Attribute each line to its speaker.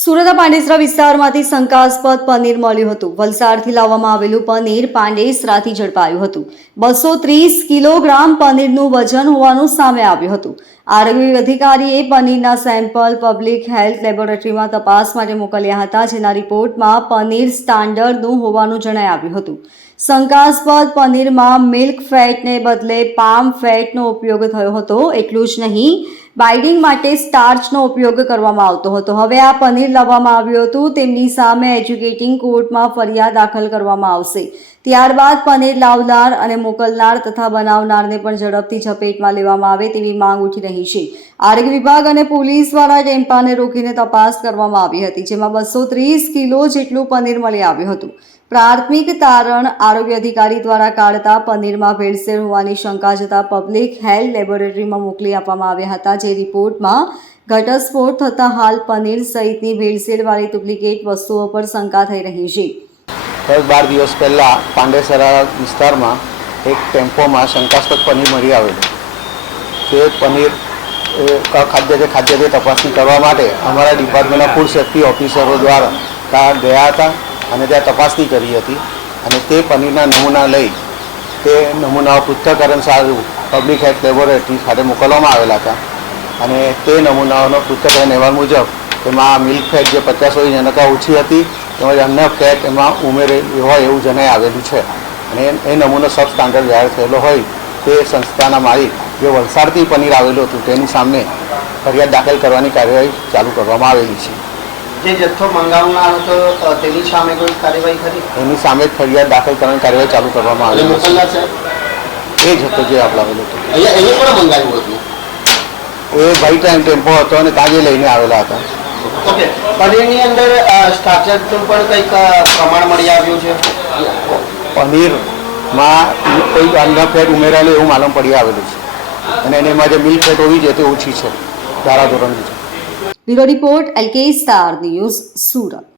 Speaker 1: સુરતના પાંડેસરા વિસ્તારમાંથી શંકાસ્પદ પનીર મળ્યું હતું. વલસાડથી લાવવામાં આવેલું પનીર પાંડેસરાથી ઝડપાયું હતું. બસો ત્રીસ કિલોગ્રામ પનીરનું વજન હોવાનું સામે આવ્યું હતું. આરોગ્ય અધિકારીએ પનીરના સેમ્પલ પબ્લિક હેલ્થ લેબોરેટરીમાં તપાસ માટે મોકલ્યા હતા, જેના રિપોર્ટમાં પનીર સ્ટાન્ડર્ડનું હોવાનું જણાઈ આવ્યું હતું. શંકાસ્પદ પનીરમાં મિલ્ક ફેટને બદલે પામ ફેટનો ઉપયોગ થયો હતો, એટલું જ નહીં બાઇડિંગ માટે સ્ટાર્ચનો ઉપયોગ કરવામાં આવતો હતો. હવે આ પનીર લાવવામાં આવ્યું હતું, તેમની સામે એજ્યુકેટિંગ કોર્ટમાં ફરિયાદ દાખલ કરવામાં આવશે. ત્યારબાદ પનીર લાવનાર અને મોકલનાર તથા બનાવનારને પણ ઝડપથી ઝપેટમાં લેવામાં આવે તેવી માંગ ઉઠી રહી છે. આરોગ્ય વિભાગ અને પોલીસ દ્વારા ટેમ્પાને રોકીને તપાસ કરવામાં આવી હતી, જેમાં બસો ત્રીસ કિલો જેટલું પનીર મળી આવ્યું હતું. પ્રાથમિક તારણ આરોગ્ય અધિકારી દ્વારા કાઢતા પનીરમાં ભેળસેળ હોવાની શંકા જતા પબ્લિક હેલ્થ લેબોરેટરીમાં મોકલી આપવામાં આવ્યા હતા, જે રિપોર્ટમાં ઘટસ્ફોટ થતાં હાલ પનીર સહિતની ભેળસેળવાળી ડુપ્લિકેટ વસ્તુઓ પર શંકા થઈ રહી છે.
Speaker 2: દસ બાર દિવસ પહેલાં પાંડેસરા વિસ્તારમાં એક ટેમ્પોમાં શંકાસ્પદ પનીર મળી આવેલું. તે પનીર ખાદ્ય છે ખાદ્ય તે તપાસણી કરવા માટે અમારા ડિપાર્ટમેન્ટના ફૂડ સેફ્ટી ઓફિસરો દ્વારા ત્યાં ગયા હતા અને ત્યાં તપાસણી કરી હતી. અને તે પનીરના નમૂના લઈ તે નમૂનાઓ પૃથ્થકરણ સારું, પબ્લિક હેલ્થ લેબોરેટરી ખાતે મોકલવામાં આવેલા હતા. અને તે નમૂનાઓનો પૃથ્થકરણ અહેવાલ મુજબ તેમાં મિલ્ક ફેટ જે પચાસ હોય એના કરતાં ઓછી હતી. તેમજ અન્ય ફેટ એમાં ઉમેરેલી હોય એવું જણાઈ આવેલું છે. અને એ- એ નમૂનો સબ સ્ટાન્ડર્ડ જાહેર થયેલો હોય તે સંસ્થાના માલિક જે વલસાડથી પનીર આવેલું હતું તેની સામે ફરિયાદ દાખલ કરવાની કાર્યવાહી ચાલુ કરવામાં આવેલી છે.
Speaker 3: જે જથ્થો મંગાવનાર હતો તેની સામે કોઈ કાર્યવાહી કરી?
Speaker 2: એની સામે ફરિયાદ દાખલ કરવાની કાર્યવાહી ચાલુ કરવામાં આવેલી છે. એ જથ્થો જે આપલાવેલો હતો.
Speaker 4: એને પણ મંગાવ્યું હતું?
Speaker 2: એ ભાઈ ટાઈમ ટેમ્પો હતો અને તાજે લઈને આવેલા હતા.
Speaker 3: ઓકે. પનીરની અંદર સ્ટાર્ચરનું પણ કંઈક પ્રમાણ મળી આવ્યું છે?
Speaker 2: પનીરમાં કોઈ અન્ય ફેટ ઉમેરાયેલું એવું માલમ પડી આવેલું છે. અને એને એમાં જે મિલ્ક ફેટ હોવી જોઈએ તે ઓછી છે ધારાધોરણ છે.
Speaker 1: Bureau report L K star news Surat.